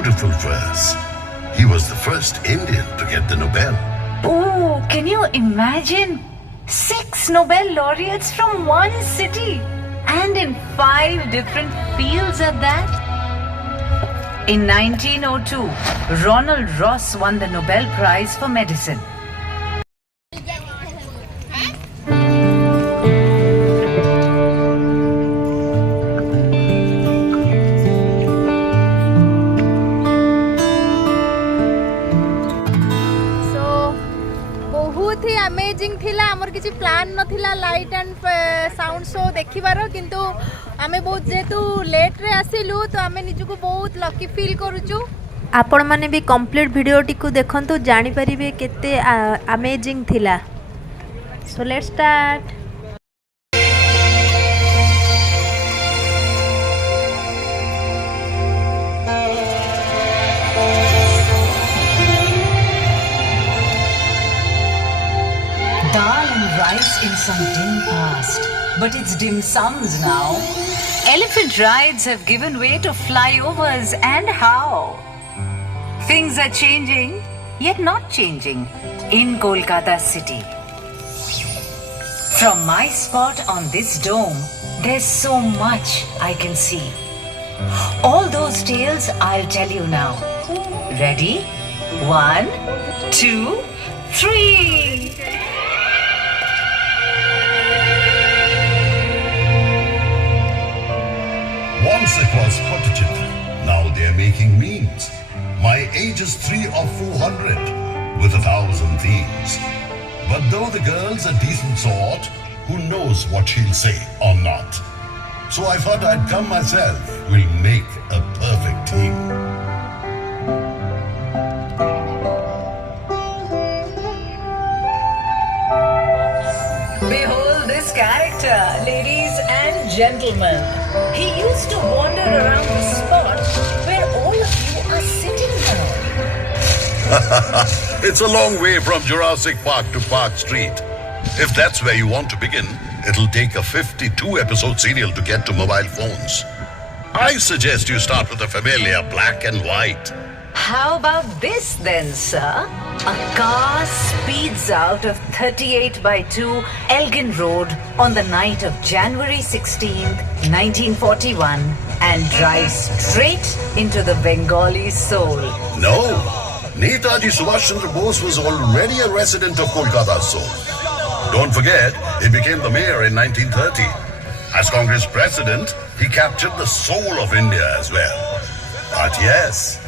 beautiful verse. He was the first Indian to get the Nobel. Oh, can you imagine? 6 Nobel laureates from one city and in 5 different fields at that. In 1902, Ronald Ross won the Nobel Prize for Medicine. Amazing थिला हमर किछि plan नथिला light and sound show देखिबार किंतु आमे बहुत जेतु late रे आसिलु तो आमे निजुको बहुत लकी फील करूछु। आपण माने भी कंप्लीट वीडियो टिकु देखंतु जानि परिबे केते अमेजिंग थिला। So let's start. Dal and rice in some dim past, but it's dim sums now. Elephant rides have given way to flyovers, and how? Things are changing, yet not changing, in Kolkata city. From my spot on this dome, there's so much I can see. All those tales I'll tell you now. Ready? 1, 2, 3. Once it was photogenic, now they're making memes. My age is 3 or 400 with 1,000 themes. But though the girl's a decent sort, who knows what she'll say or not. So I thought I'd come myself, we'll make a perfect team. Behold this character, ladies and gentlemen. He used to wander around the spot where all of you are sitting now. It's a long way from Jurassic Park to Park Street. If that's where you want to begin, it'll take a 52-episode serial to get to mobile phones. I suggest you start with the familiar black and white. How about this then, sir? A car speeds out of 38 by 2 Elgin Road on the night of January 16th, 1941 and drives straight into the Bengali soul. No, Netaji Subhash Chandra Bose was already a resident of Kolkata's soul. Don't forget, he became the mayor in 1930. As Congress president, he captured the soul of India as well. But yes,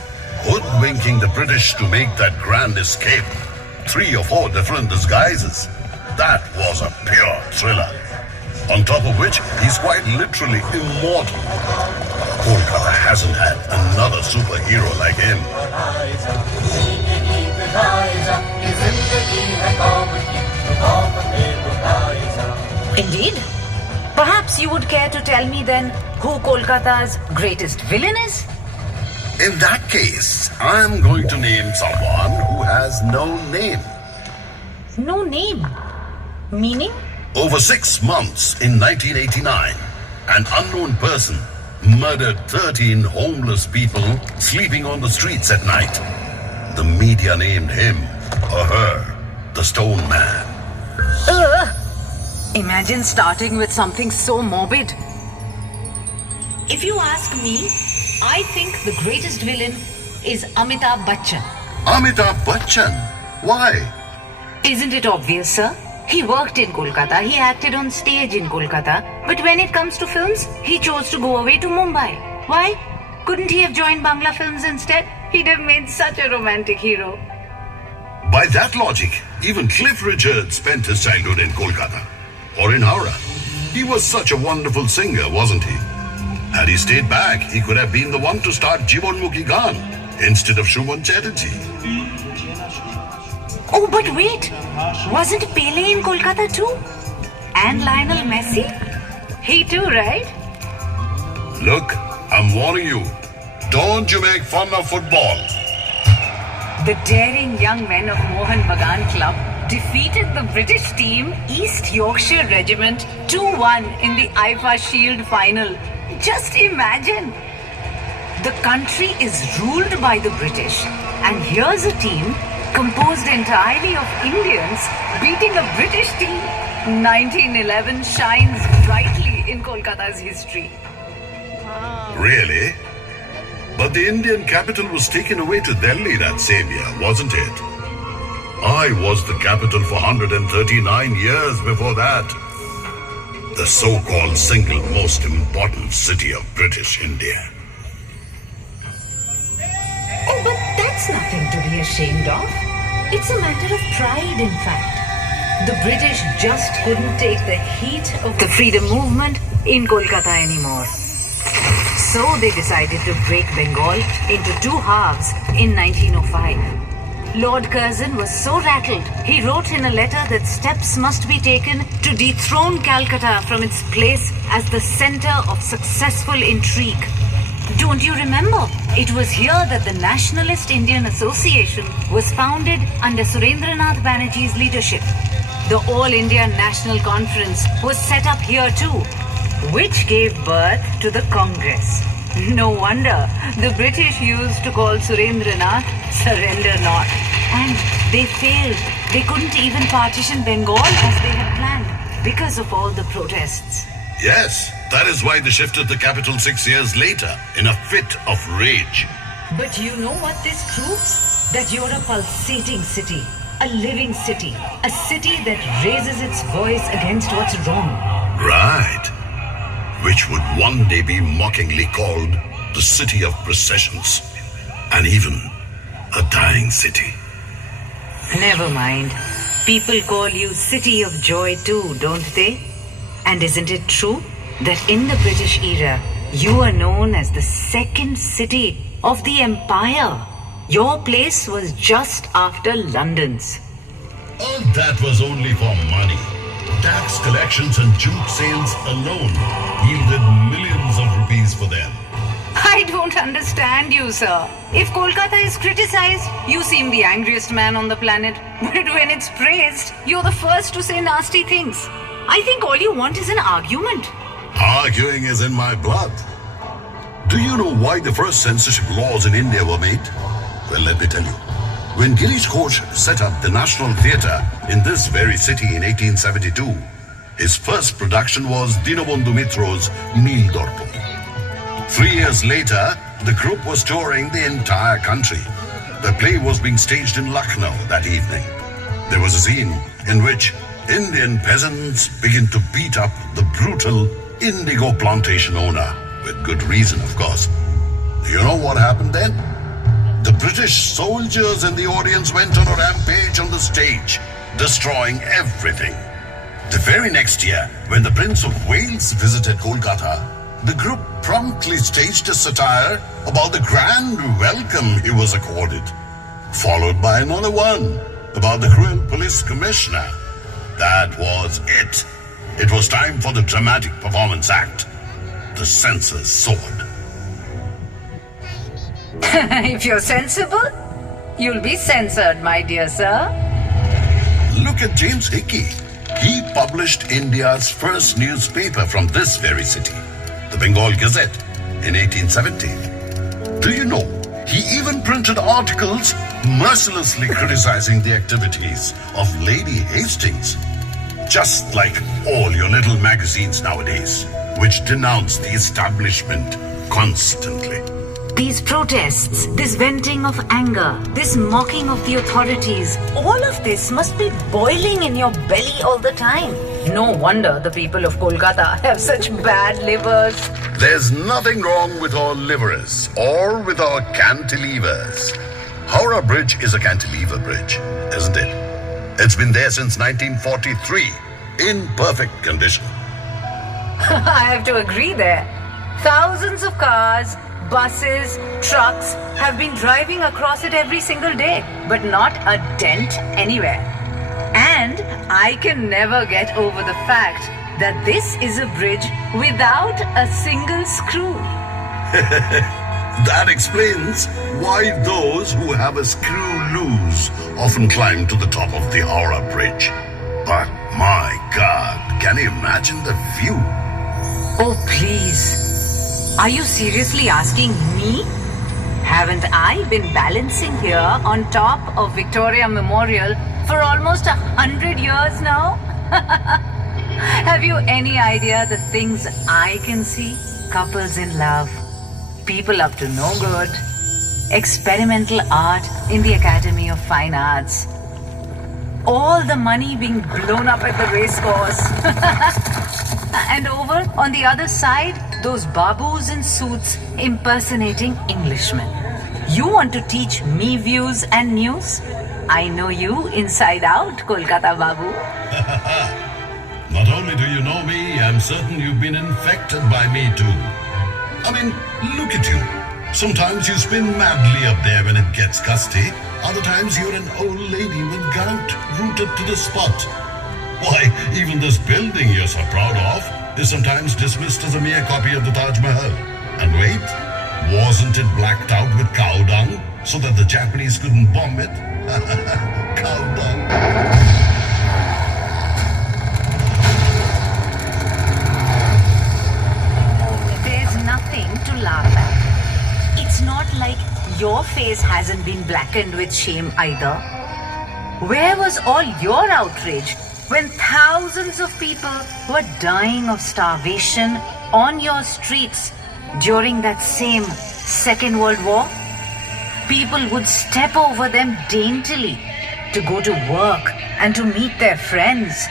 hoodwinking the British to make that grand escape, 3 or 4 different disguises. That was a pure thriller. On top of which, he's quite literally immortal. Kolkata hasn't had another superhero like him. Indeed. Perhaps you would care to tell me then who Kolkata's greatest villain is? In that case, I'm going to name someone who has no name. No name. Meaning? Over 6 months in 1989, an unknown person murdered 13 homeless people sleeping on the streets at night. The media named him or her the Stone Man. Ugh. Imagine starting with something so morbid. If you ask me, I think the greatest villain is Amitabh Bachchan. Amitabh Bachchan? Why? Isn't it obvious, sir? He worked in Kolkata, he acted on stage in Kolkata, but when it comes to films, he chose to go away to Mumbai. Why? Couldn't he have joined Bangla films instead? He'd have made such a romantic hero. By that logic, even Cliff Richard spent his childhood in Kolkata or in Howrah. He was such a wonderful singer, wasn't he? Had he stayed back, he could have been the one to start Jivanmukhi Gaan instead of Shuman Chatterjee. Oh, but wait! Wasn't Pele in Kolkata too? And Lionel Messi? He too, right? Look, I'm warning you. Don't you make fun of football. The daring young men of Mohan Bagan Club defeated the British team East Yorkshire Regiment 2-1 in the IFA Shield final. Just imagine! The country is ruled by the British, and here's a team composed entirely of Indians beating a British team. 1911 shines brightly in Kolkata's history. Really? But the Indian capital was taken away to Delhi that same year, wasn't it? I was the capital for 139 years before that. The so-called single most important city of British India. Oh, but that's nothing to be ashamed of. It's a matter of pride, in fact. The British just couldn't take the heat of the freedom movement in Kolkata anymore. So they decided to break Bengal into two halves in 1905. Lord Curzon was so rattled, he wrote in a letter that steps must be taken to dethrone Calcutta from its place as the center of successful intrigue. Don't you remember? It was here that the Nationalist Indian Association was founded under Surendranath Banerjee's leadership. The All India National Conference was set up here too, which gave birth to the Congress. No wonder the British used to call Surendranath Surrender Not. And they failed. They couldn't even partition Bengal as they had planned because of all the protests. Yes, that is why they shifted the capital 6 years later in a fit of rage. But you know what this proves? That you're a pulsating city, a living city, a city that raises its voice against what's wrong. Right. Which would one day be mockingly called the city of processions, and even a dying city. Never mind. People call you City of Joy too, don't they? And isn't it true that in the British era, you are known as the second city of the empire? Your place was just after London's. All that was only for money. Tax collections and jute sales alone yielded millions of rupees for them. I don't understand you, sir. If Kolkata is criticized, you seem the angriest man on the planet. But when it's praised, you're the first to say nasty things. I think all you want is an argument. Arguing is in my blood. Do you know why the first censorship laws in India were made? Well, let me tell you. When Girish Ghosh set up the National Theatre in this very city in 1872, his first production was Dinabandhu Mitro's Neel Darpan. 3 years later, the group was touring the entire country. The play was being staged in Lucknow that evening. There was a scene in which Indian peasants begin to beat up the brutal indigo plantation owner, with good reason, of course. Do you know what happened then? The British soldiers in the audience went on a rampage on the stage, destroying everything. The very next year, when the Prince of Wales visited Kolkata, the group promptly staged a satire about the grand welcome he was accorded, followed by another one about the cruel police commissioner. That was it. It was time for the dramatic performance act. The censor's sword. If you're sensible, you'll be censored, my dear sir. Look at James Hickey. He published India's first newspaper from this very city, the Bengal Gazette, in 1870. Do you know, he even printed articles mercilessly criticizing the activities of Lady Hastings. Just like all your little magazines nowadays, which denounce the establishment constantly. These protests, this venting of anger, this mocking of the authorities, all of this must be boiling in your belly all the time. No wonder the people of Kolkata have such bad livers. There's nothing wrong with our livers or with our cantilevers. Howrah Bridge is a cantilever bridge, isn't it? It's been there since 1943, in perfect condition. I have to agree there. Thousands of cars, buses, trucks have been driving across it every single day, but not a dent anywhere. And I can never get over the fact that this is a bridge without a single screw. That explains why those who have a screw loose often climb to the top of the Howrah Bridge. But my God, can you imagine the view? Oh, please. Are you seriously asking me? Haven't I been balancing here on top of Victoria Memorial for almost 100 years now? Have you any idea the things I can see? Couples in love, people up to no good, experimental art in the Academy of Fine Arts, all the money being blown up at the racecourse. And over on the other side, those babus in suits impersonating Englishmen. You want to teach me views and news? I know you inside out, Kolkata Babu. Not only do you know me, I'm certain you've been infected by me too. I mean, look at you. Sometimes you spin madly up there when it gets gusty. Other times you're an old lady with gout rooted to the spot. Why, even this building you're so proud of is sometimes dismissed as a mere copy of the Taj Mahal. And wait, wasn't it blacked out with cow dung so that the Japanese couldn't bomb it? Cow dung. Laugh at. It's not like your face hasn't been blackened with shame either. Where was all your outrage when thousands of people were dying of starvation on your streets during that same Second World War? People would step over them daintily to go to work and to meet their friends.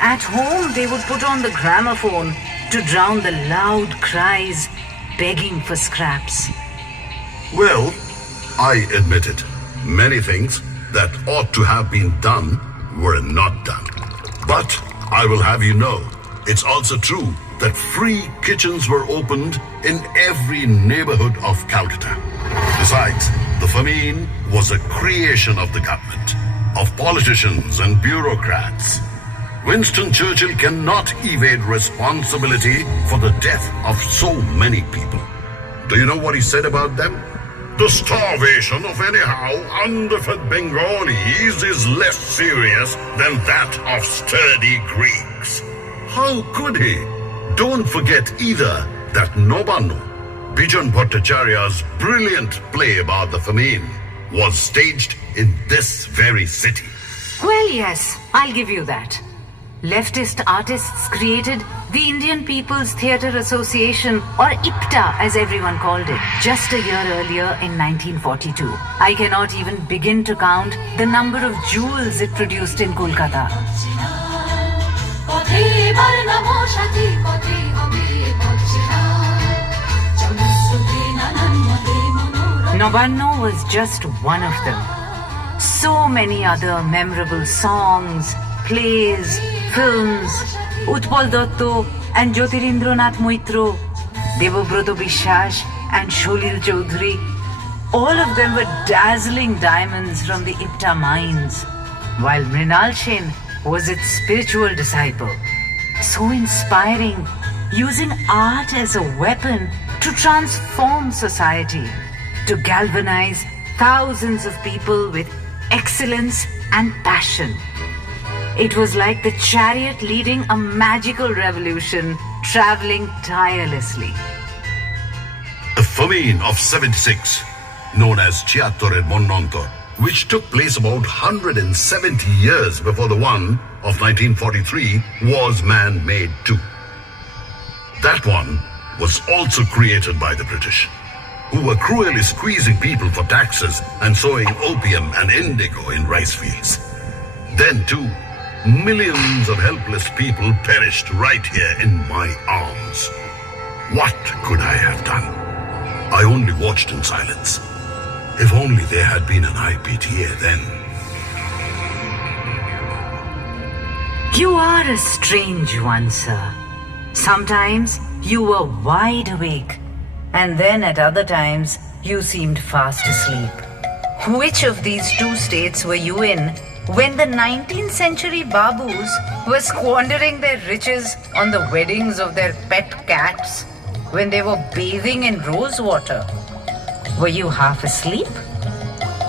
At home, they would put on the gramophone to drown the loud cries begging for scraps. Well, I admit it. Many things that ought to have been done were not done. But I will have you know, it's also true that free kitchens were opened in every neighborhood of Calcutta. Besides, the famine was a creation of the government, of politicians and bureaucrats. Winston Churchill cannot evade responsibility for the death of so many people. Do you know what he said about them? The starvation of anyhow underfed Bengalis is less serious than that of sturdy Greeks. How could he? Don't forget either that Nobano, Bijan Bhattacharya's brilliant play about the famine, was staged in this very city. Well, yes, I'll give you that. Leftist artists created the Indian People's Theatre Association, or IPTA as everyone called it, just a year earlier in 1942. I cannot even begin to count the number of jewels it produced in Kolkata. Nobano was just one of them. So many other memorable songs, plays, films, Utpal Dotto and Jyotirindranath Moitro, Devobroto Bishwas and Sholil Chaudhary, all of them were dazzling diamonds from the IPTA mines, while Mrinal Sen was its spiritual disciple. So inspiring, using art as a weapon to transform society, to galvanize thousands of people with excellence and passion. It was like the chariot leading a magical revolution, traveling tirelessly. The famine of 76, known as Chiattore Mononto, which took place about 170 years before the one of 1943, was man-made too. That one was also created by the British, who were cruelly squeezing people for taxes and sowing opium and indigo in rice fields. Then too, millions of helpless people perished right here in my arms. What could I have done? I only watched in silence. If only there had been an IPTA then. You are a strange one, sir. Sometimes you were wide awake, and then at other times you seemed fast asleep. Which of these two states were you in when the 19th century Babus were squandering their riches on the weddings of their pet cats, when they were bathing in rose water? Were you half asleep?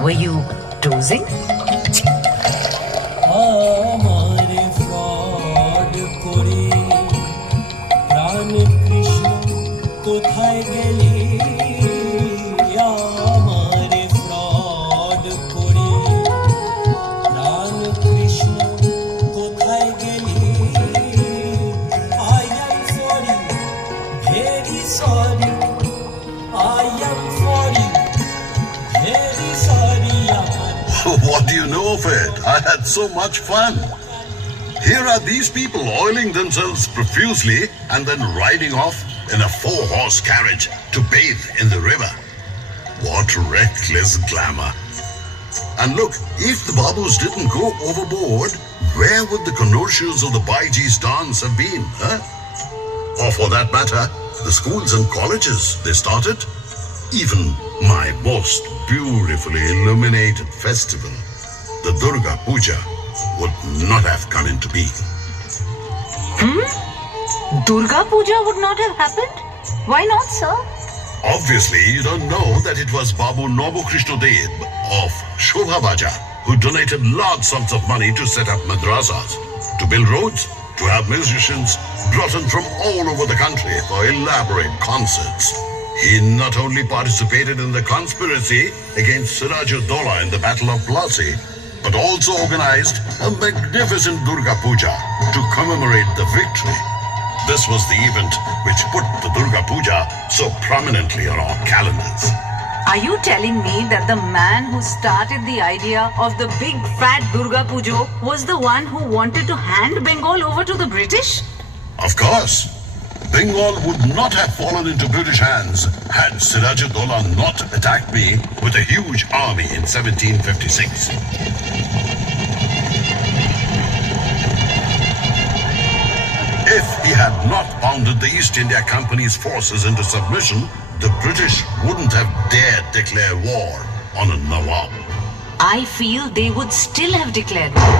Were you dozing? প্রাণ কৃষ্ণ কোথায় do you know of it? I had so much fun. Here are these people oiling themselves profusely and then riding off in a 4-horse carriage to bathe in the river. What reckless glamour. And look, if the Babus didn't go overboard, where would the connoisseurs of the Baiji's dance have been, huh? Or for that matter, the schools and colleges they started? Even my most beautifully illuminated festival, the Durga Puja, would not have come into being. Durga Puja would not have happened? Why not, sir? Obviously, you don't know that it was Babu Nobu Krishnodeb of Shobha Baja who donated large sums of money to set up madrasas, to build roads, to have musicians brought in from all over the country for elaborate concerts. He not only participated in the conspiracy against Siraj-ud-Dowla in the Battle of Plassey, but also organized a magnificent Durga Puja to commemorate the victory. This was the event which put the Durga Puja so prominently on our calendars. Are you telling me that the man who started the idea of the big fat Durga Puja was the one who wanted to hand Bengal over to the British? Of course. Bengal would not have fallen into British hands had Siraj-ud-Dowla not attacked me with a huge army in 1756. If he had not pounded the East India Company's forces into submission, the British wouldn't have dared declare war on a Nawab. I feel they would still have declared war.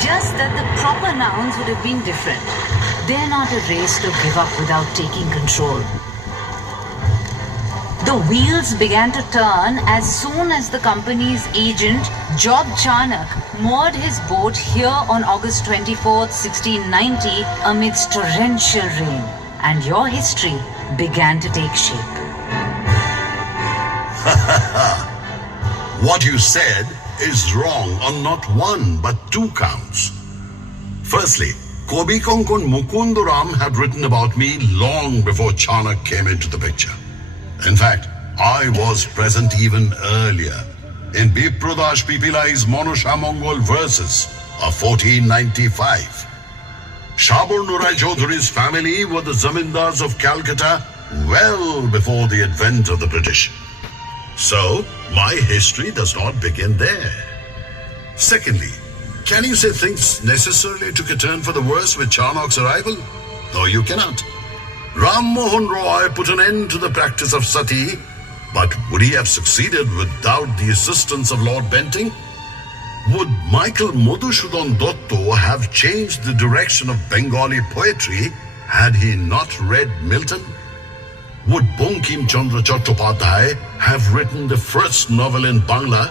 Just that the proper nouns would have been different. They're not a race to give up without taking control. The wheels began to turn as soon as the company's agent, Job Chanak, moored his boat here on August 24th, 1690 amidst torrential rain. And your history began to take shape. What you said is wrong on not one but two counts. Firstly, Kobi Konkon Mukundaram had written about me long before Chanak came into the picture. In fact, I was present even earlier in Bipradash Pipilai's Monusha Mongol verses of 1495. Shabur Nurai Chaudhury's family were the zamindars of Calcutta well before the advent of the British. So, my history does not begin there. Secondly, can you say things necessarily took a turn for the worse with Chanak's arrival? No, you cannot. Ram Mohan Roy put an end to the practice of sati, but would he have succeeded without the assistance of Lord Bentinck? Would Michael Madhusudhan Dotto have changed the direction of Bengali poetry had he not read Milton? Would Bankim Chandra Chattopadhyay have written the first novel in Bangla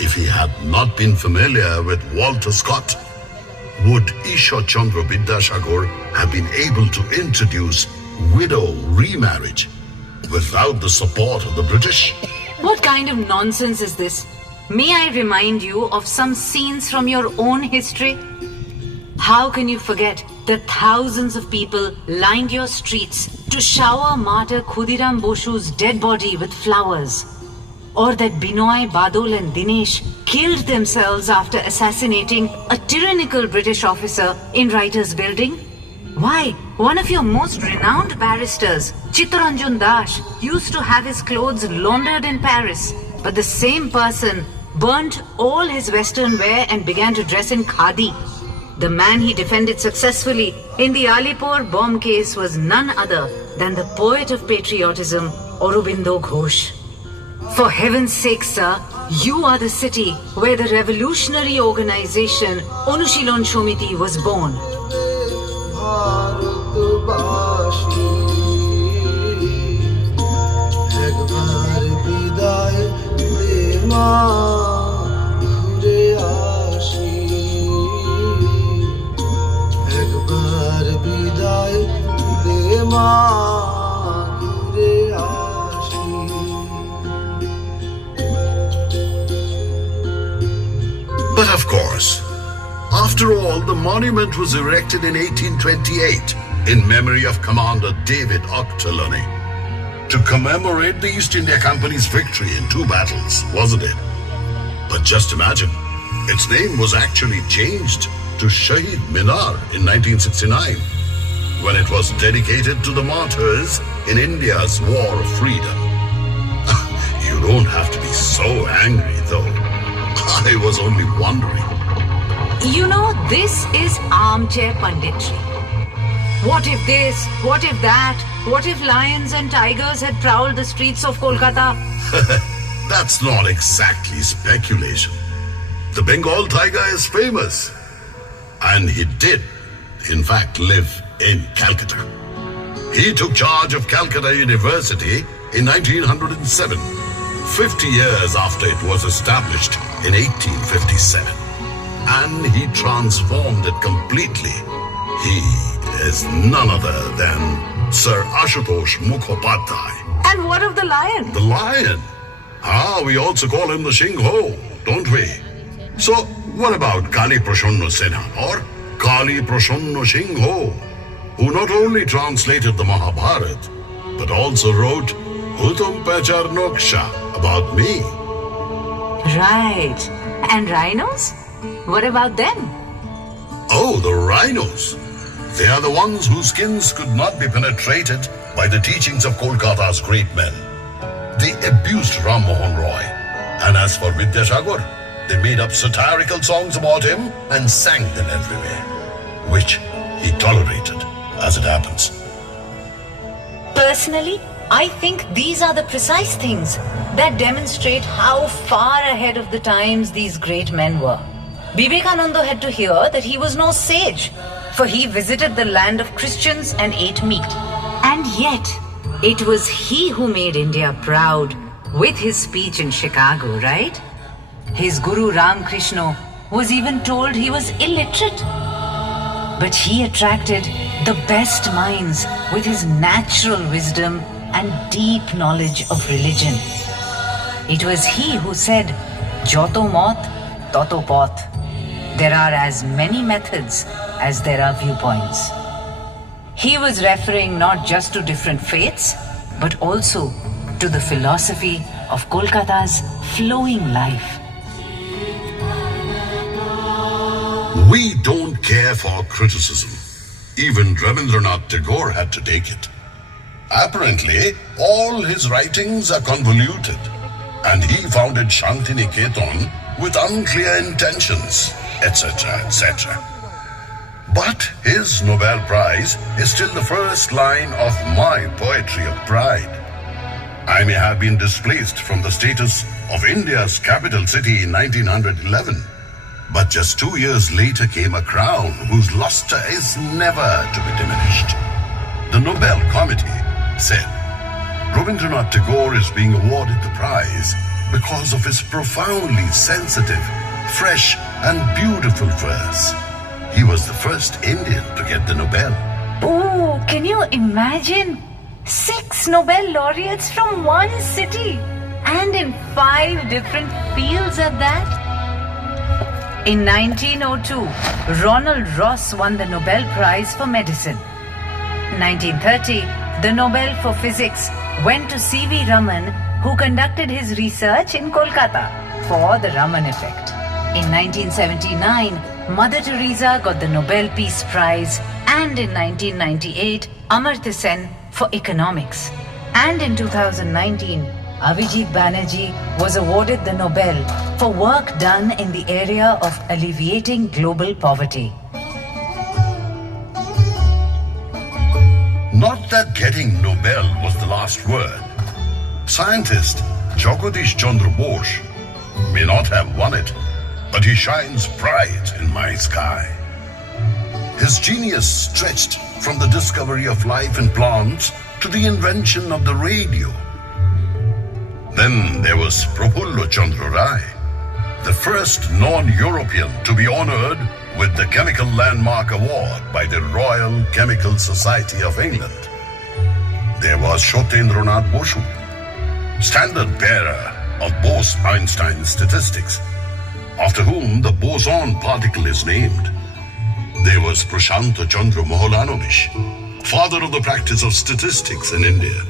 if he had not been familiar with Walter Scott? Would Ishwar Chandra Vidyasagar have been able to introduce widow remarriage without the support of the British? What kind of nonsense is this? May I remind you of some scenes from your own history? How can you forget that thousands of people lined your streets to shower martyr Khudiram Boshu's dead body with flowers? Or that Binoy, Badol and Dinesh killed themselves after assassinating a tyrannical British officer in Writers' Building? Why, one of your most renowned barristers, Chittaranjan Das, used to have his clothes laundered in Paris, but the same person burnt all his western wear and began to dress in khadi. The man he defended successfully in the Alipur bomb case was none other than the poet of patriotism, Aurobindo Ghosh. For heaven's sake, sir, you are the city where the revolutionary organization Anushilon Shomiti was born. But of course, after all, the monument was erected in 1828 in memory of Commander David Ochterlony to commemorate the East India Company's victory in 2 battles, wasn't it? But just imagine, its name was actually changed to Shahid Minar in 1969, when it was dedicated to the martyrs in India's war of freedom. You don't have to be so angry, though. I was only wondering. You know, this is armchair punditry. What if this? What if that? What if lions and tigers had prowled the streets of Kolkata? That's not exactly speculation. The Bengal tiger is famous. And he did, in fact, live in Calcutta. He took charge of Calcutta University in 1907, 50 years after it was established in 1857. And he transformed it completely. He is none other than Sir Ashutosh Mukhopadhyay. And what of the lion? The lion? We also call him the Shingho, don't we? So, what about Kali Prashanna Sinha or Kali Prashanna Shingho, who not only translated the Mahabharata, but also wrote Hutum Pachar Noksha about me? Right. And rhinos? What about them? Oh, the rhinos. They are the ones whose skins could not be penetrated by the teachings of Kolkata's great men. They abused Ram Mohan Roy. And as for Vidyasagar, they made up satirical songs about him and sang them everywhere, which he tolerated, as it happens. Personally, I think these are the precise things that demonstrate how far ahead of the times these great men were. Vivekananda had to hear that he was no sage, for he visited the land of Christians and ate meat. And yet, it was he who made India proud with his speech in Chicago, right? His Guru Ram Krishna was even told he was illiterate. But he attracted the best minds with his natural wisdom and deep knowledge of religion. It was he who said, Joto mot, toto poth. There are as many methods as there are viewpoints. He was referring not just to different faiths, but also to the philosophy of Kolkata's flowing life. We don't care for criticism. Even Rabindranath Tagore had to take it. Apparently, all his writings are convoluted, and he founded Shantiniketan with unclear intentions, etc., etc. But his Nobel Prize is still the first line of my poetry of pride. I may have been displaced from the status of India's capital city in 1911, but just 2 years later came a crown whose luster is never to be diminished. The Nobel Committee said, Rabindranath Tagore is being awarded the prize because of his profoundly sensitive, fresh and beautiful verse. He was the first Indian to get the Nobel. Oh, can you imagine? 6 Nobel laureates from one city and in 5 different fields at that? In 1902, Ronald Ross won the Nobel Prize for Medicine. 1930, the Nobel for Physics went to C.V. Raman, who conducted his research in Kolkata for the Raman effect. In 1979, Mother Teresa got the Nobel Peace Prize, and in 1998, Amartya Sen for economics. And in 2019, Abhijit Banerjee was awarded the Nobel for work done in the area of alleviating global poverty. Not that getting Nobel was the last word. Scientist Jagadish Chandra Bose may not have won it, but he shines bright in my sky. His genius stretched from the discovery of life in plants to the invention of the radio. Then there was Prafullo Chandra Rai, the first non-European to be honored with the Chemical Landmark Award by the Royal Chemical Society of England. There was Shotendranath Bosu, standard bearer of Bose-Einstein statistics, after whom the boson particle is named. There was Prashanta Chandra Moholanovish, father of the practice of statistics in India,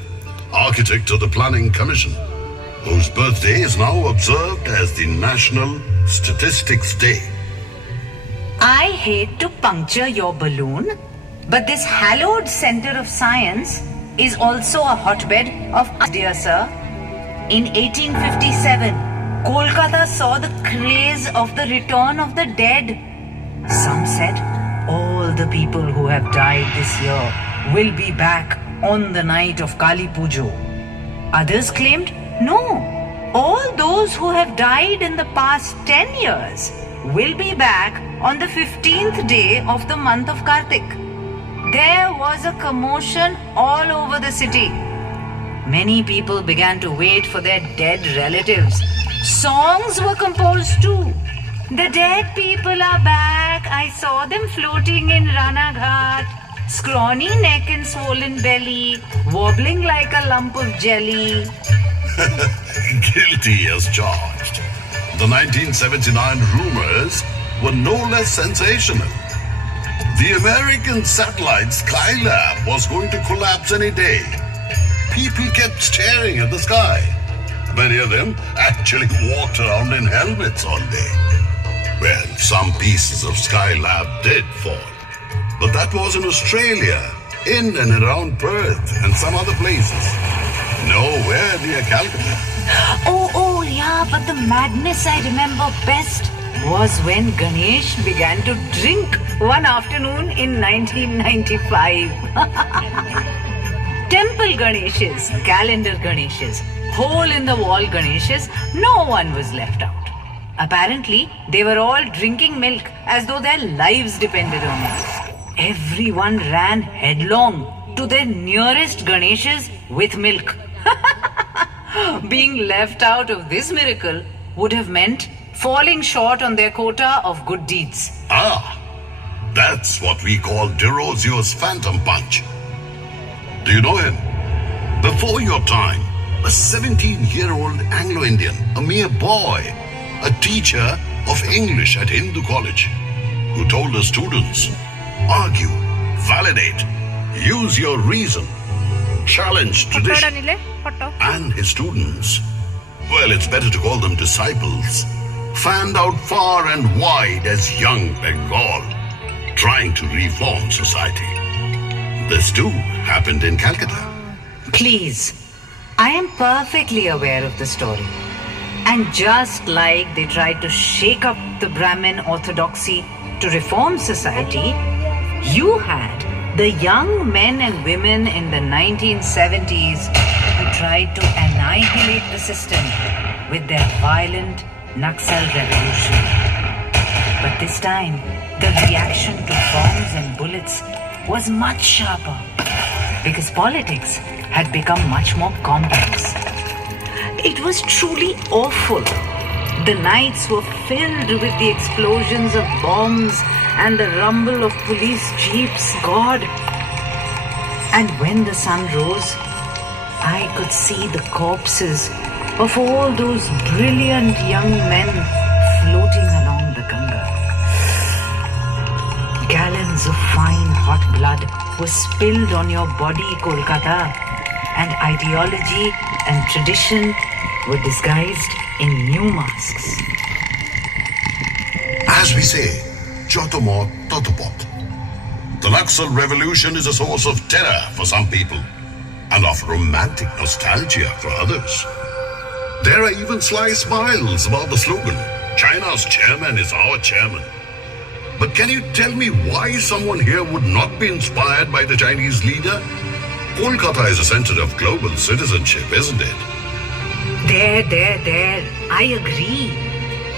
architect of the Planning Commission, whose birthday is now observed as the National Statistics Day. I hate to puncture your balloon, but this hallowed center of science is also a hotbed of, dear sir. In 1857, Kolkata saw the craze of the return of the dead. Some said all the people who have died this year will be back on the night of Kali Pujo. Others claimed, no, all those who have died in the past 10 years will be back on the 15th day of the month of Kartik. There was a commotion all over the city. Many people began to wait for their dead relatives. Songs were composed too. The dead people are back. I saw them floating in Ranaghat. Scrawny neck and swollen belly, wobbling like a lump of jelly. Guilty as charged. The 1979 rumors were no less sensational. The American satellite Skylab was going to collapse any day. People kept staring at the sky. Many of them actually walked around in helmets all day. Well, some pieces of Skylab did fall. But that was in Australia, in and around Perth and some other places. Nowhere near Calcutta. Oh, yeah, but the madness I remember best was when Ganesh began to drink one afternoon in 1995. Temple Ganeshas, calendar Ganeshas, hole-in-the-wall Ganeshas, no one was left out. Apparently, they were all drinking milk as though their lives depended on it. Everyone ran headlong to their nearest Ganeshas with milk. Being left out of this miracle would have meant falling short on their quota of good deeds. Ah, that's what we call DeRosio's Phantom Punch. Do you know him? Before your time, a 17-year-old Anglo-Indian, a mere boy, a teacher of English at Hindu College, who told the students, argue, validate, use your reason, challenge tradition. And his students, well, it's better to call them disciples, fanned out far and wide as young Bengal, trying to reform society. This too happened in Calcutta. Please, I am perfectly aware of the story. And just like they tried to shake up the Brahmin orthodoxy to reform society, you had the young men and women in the 1970s who tried to annihilate the system with their violent Naxal revolution. But this time, the reaction to bombs and bullets was much sharper because politics had become much more complex. It was truly awful. The nights were filled with the explosions of bombs and the rumble of police jeeps, God. And when the sun rose, I could see the corpses of all those brilliant young men floating along the Ganga. Gallons of fine hot blood were spilled on your body, Kolkata, and ideology and tradition were disguised in new masks. As we say, Jotomot Totopot. The Naxal revolution is a source of terror for some people and of romantic nostalgia for others. There are even sly smiles about the slogan, China's chairman is our chairman. But can you tell me why someone here would not be inspired by the Chinese leader? Kolkata is a center of global citizenship, isn't it? There. I agree.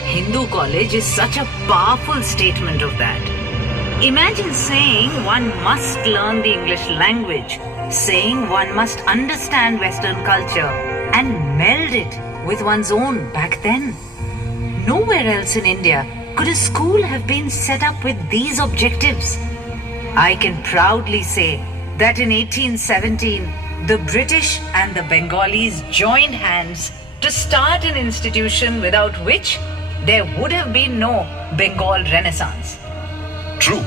Hindu college is such a powerful statement of that. Imagine saying one must learn the English language, saying one must understand Western culture and meld it with one's own back then. Nowhere else in India could a school have been set up with these objectives. I can proudly say that in 1817, the British and the Bengalis joined hands to start an institution without which there would have been no Bengal Renaissance. True.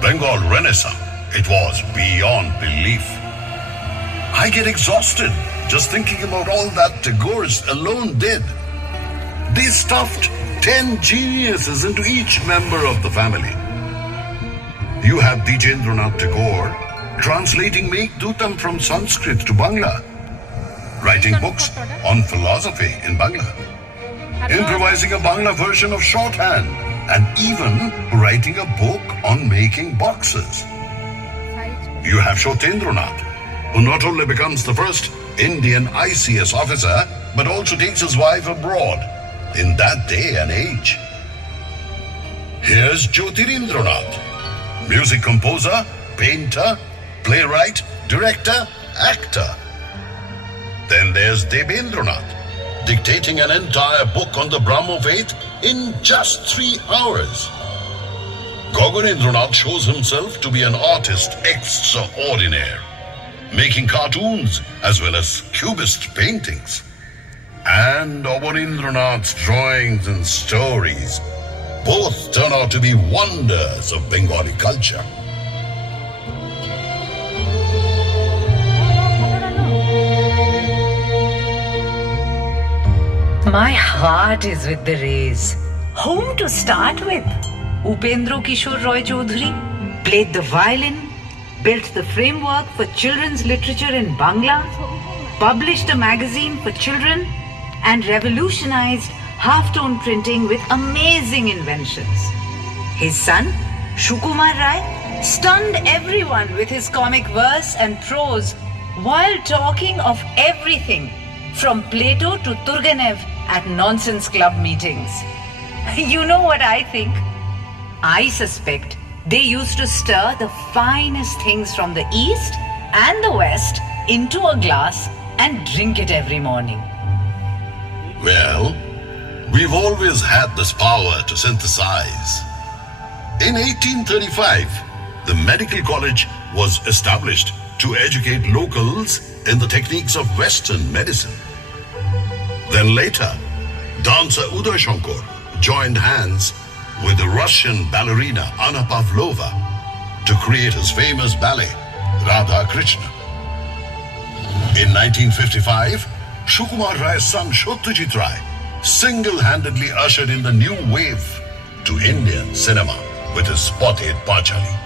Bengal Renaissance. It was beyond belief. I get exhausted just thinking about all that Tagore's alone did. They stuffed 10 geniuses into each member of the family. You have Dijendranath Tagore translating Meghdutam from Sanskrit to Bangla, writing books on philosophy in Bangla, improvising a Bangla version of shorthand, and even writing a book on making boxes. You have Shotendranath, who not only becomes the first Indian ICS officer, but also takes his wife abroad in that day and age. Here's Jyotirindranath, music composer, painter, playwright, director, actor. Then there's Debendranath, dictating an entire book on the Brahmo faith in just 3 hours. Gaganendranath shows himself to be an artist extraordinaire, making cartoons as well as cubist paintings. And Abanindranath's drawings and stories both turn out to be wonders of Bengali culture. My heart is with the Rays. Whom to start with? Upendra Kishore Roy Chaudhary played the violin, built the framework for children's literature in Bangla, published a magazine for children, and revolutionized half-tone printing with amazing inventions. His son, Shukumar Rai, stunned everyone with his comic verse and prose while talking of everything from Plato to Turgenev at nonsense club meetings. You know what I think? I suspect they used to stir the finest things from the East and the West into a glass and drink it every morning. Well, we've always had this power to synthesize. In 1835, the medical college was established to educate locals in the techniques of Western medicine. Then later, dancer Uday Shankar joined hands with the Russian ballerina Anna Pavlova to create his famous ballet, Radha Krishna. In 1955, Shukumar Rai's son Satyajit Ray single-handedly ushered in the new wave to Indian cinema with his spotted Pachali.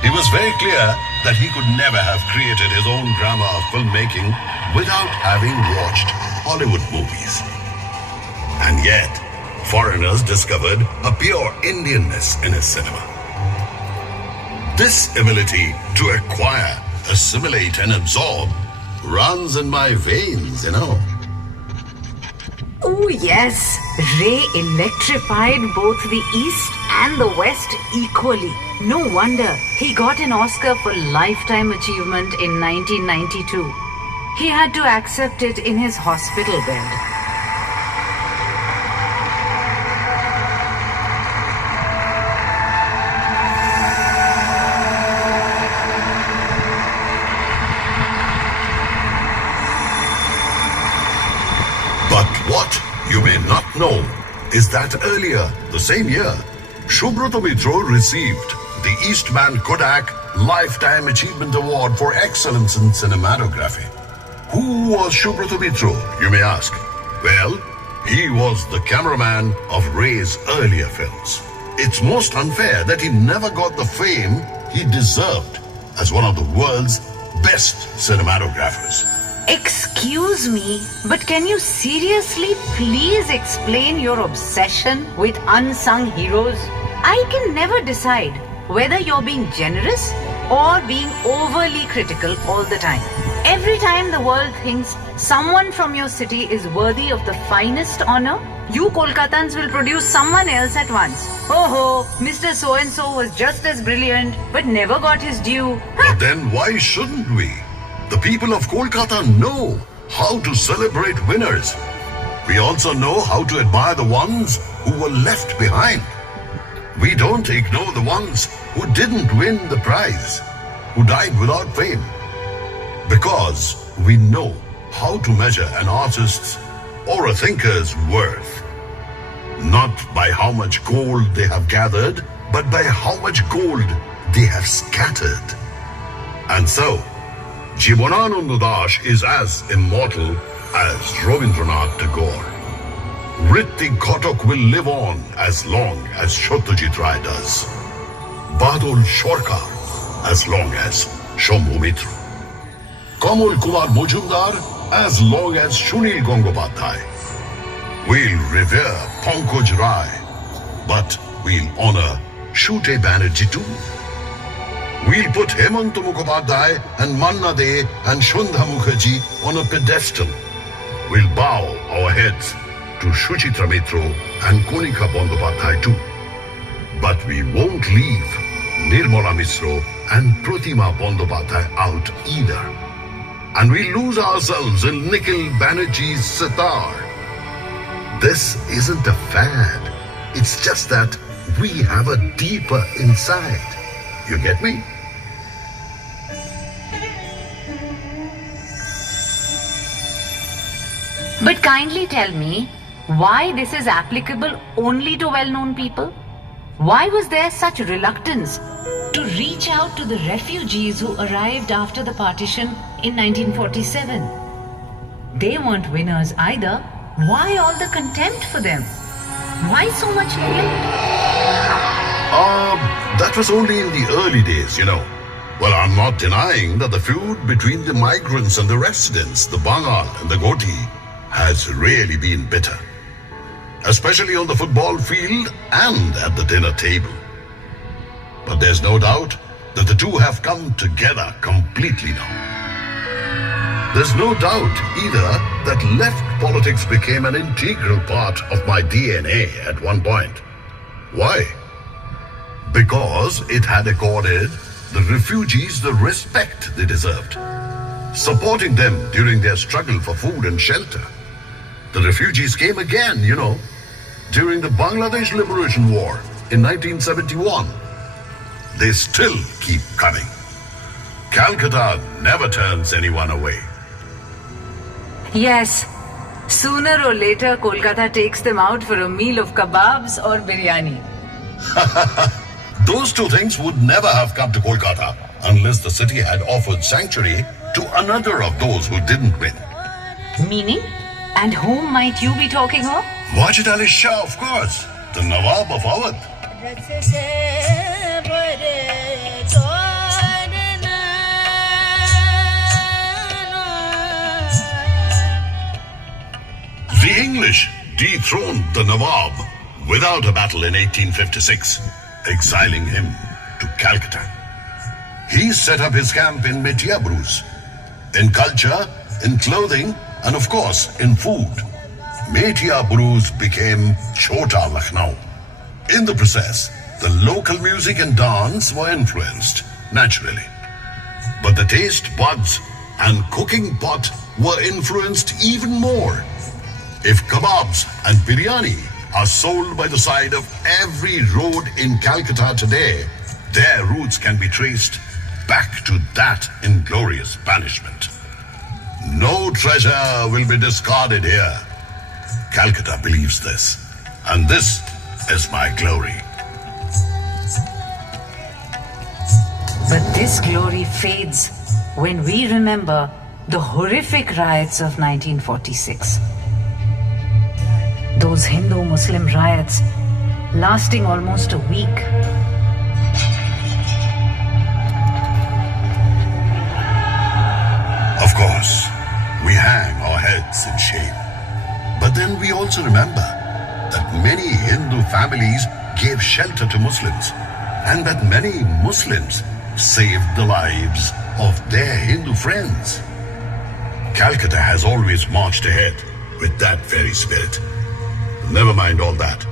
He was very clear that he could never have created his own drama of filmmaking without having watched Hollywood movies. And yet, foreigners discovered a pure Indianness in his cinema. This ability to acquire, assimilate and absorb runs in my veins, you know. Oh yes, Ray electrified both the East and the West equally. No wonder he got an Oscar for Lifetime Achievement in 1992. He had to accept it in his hospital bed. But what you may not know is that earlier, the same year, Subrata Mitra received the Eastman Kodak Lifetime Achievement Award for Excellence in Cinematography. Who was Subrata Mitra, you may ask? Well, he was the cameraman of Ray's earlier films. It's most unfair that he never got the fame he deserved as one of the world's best cinematographers. Excuse me, but can you seriously please explain your obsession with unsung heroes? I can never decide whether you're being generous or being overly critical all the time. Every time the world thinks someone from your city is worthy of the finest honor, you Kolkatans will produce someone else at once. Oh, Mr. So-and-so was just as brilliant, but never got his due. But then why shouldn't we? The people of Kolkata know how to celebrate winners. We also know how to admire the ones who were left behind. We don't ignore the ones who didn't win the prize, who died without fame. Because we know how to measure an artist's or a thinker's worth. Not by how much gold they have gathered, but by how much gold they have scattered. And so, Jivanananda Das is as immortal as Rabindranath Tagore. Ritik Ghatak will live on as long as Satyajit Ray does. Badul Sarkar as long as Shambhu Mitra. Kamal Kumar Mujumdar as long as Sunil Gangopadhyay. We'll revere Pankaj Rai, but we'll honor Shute Banerjee too. We'll put Hemanta Mukhopadhyay and Manna De and Shundha Mukherjee on a pedestal. We'll bow our heads to Suchitra Mitro and Konika Bandyopadhyay too. But we won't leave Nirmala Misro and Pratima Bandyopadhyay out either. And we lose ourselves in Nikhil Banerjee's sitar. This isn't a fad. It's just that we have a deeper inside. You get me? But kindly tell me why this is applicable only to well-known people? Why was there such reluctance to reach out to the refugees who arrived after the partition in 1947? They weren't winners either. Why all the contempt for them? Why so much hate? That was only in the early days, you know. Well, I'm not denying that the feud between the migrants and the residents, the Bangal and the Goti, has really been bitter. Especially on the football field and at the dinner table. But there's no doubt that the two have come together completely now. There's no doubt either that left politics became an integral part of my DNA at one point. Why? Because it had accorded the refugees the respect they deserved, supporting them during their struggle for food and shelter. The refugees came again, you know, during the Bangladesh Liberation War in 1971. They still keep coming. Calcutta never turns anyone away. Yes, sooner or later Kolkata takes them out for a meal of kebabs or biryani. Those two things would never have come to Kolkata unless the city had offered sanctuary to another of those who didn't win. Meaning? And whom might you be talking of? Wajid Ali Shah, of course, the Nawab of Awadh. The English dethroned the Nawab without a battle in 1856, exiling him to Calcutta. He set up his camp in Metia Bruce, in culture, in clothing, and of course, in food. Metia Bruce became Chota Lucknow. In the process, the local music and dance were influenced, naturally. But the taste buds and cooking pot were influenced even more. If kebabs and biryani are sold by the side of every road in Calcutta today, their roots can be traced back to that inglorious banishment. No treasure will be discarded here. Calcutta believes this, and this is my glory. But this glory fades when we remember the horrific riots of 1946. Those Hindu-Muslim riots lasting almost a week. Of course, we hang our heads in shame. But then we also remember that many Hindu families gave shelter to Muslims, and that many Muslims saved the lives of their Hindu friends. Calcutta has always marched ahead with that very spirit. Never mind all that.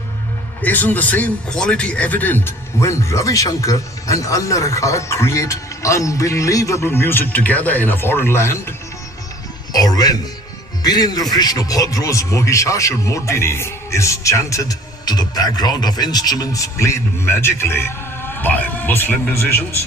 Isn't the same quality evident when Ravi Shankar and Allah Rakha create unbelievable music together in a foreign land? Or when Birendra Krishna Bhadro's Mohishashur Mordini is chanted to the background of instruments played magically by Muslim musicians?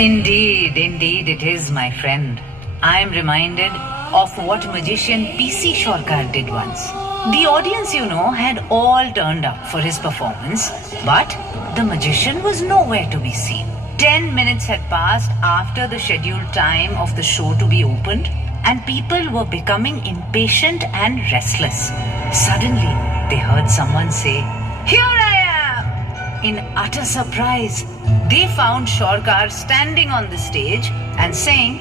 Indeed, indeed, it is, my friend. I am reminded of what magician PC Shorkar did once. The audience, had all turned up for his performance, but the magician was nowhere to be seen. 10 minutes had passed after the scheduled time of the show to be opened, and people were becoming impatient and restless. Suddenly, they heard someone say, "Here I am!" In utter surprise, they found Shorkar standing on the stage and saying,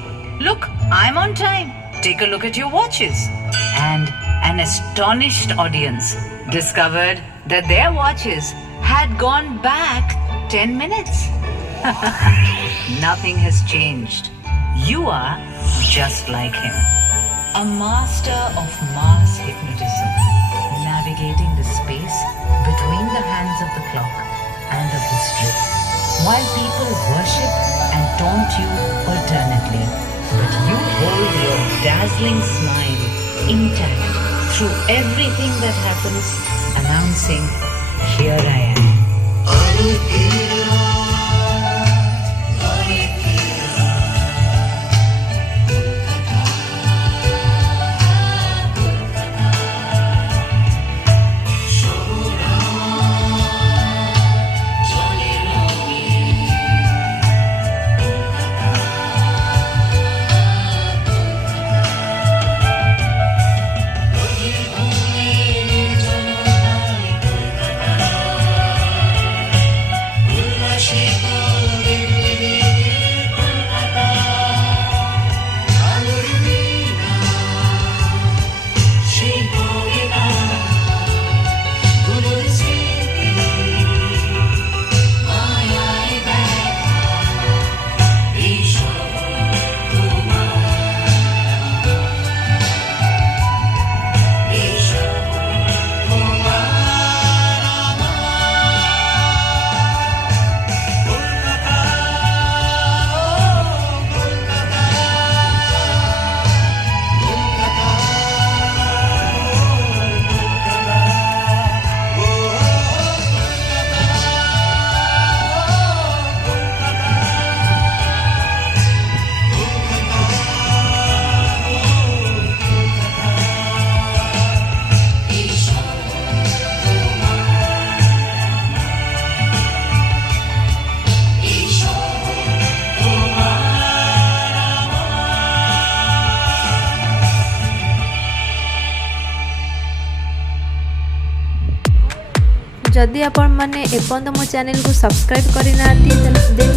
"Look, I'm on time. Take a look at your watches." And an astonished audience discovered that their watches had gone back 10 minutes. Nothing has changed. You are just like him. A master of mass hypnotism, navigating the space between the hands of the clock and of history. While people worship and taunt you alternately, but you hold your dazzling smile intact through everything that happens, announcing, "Here I am." जदि आपण मैंने एपर्यंत मो channel को subscribe करना then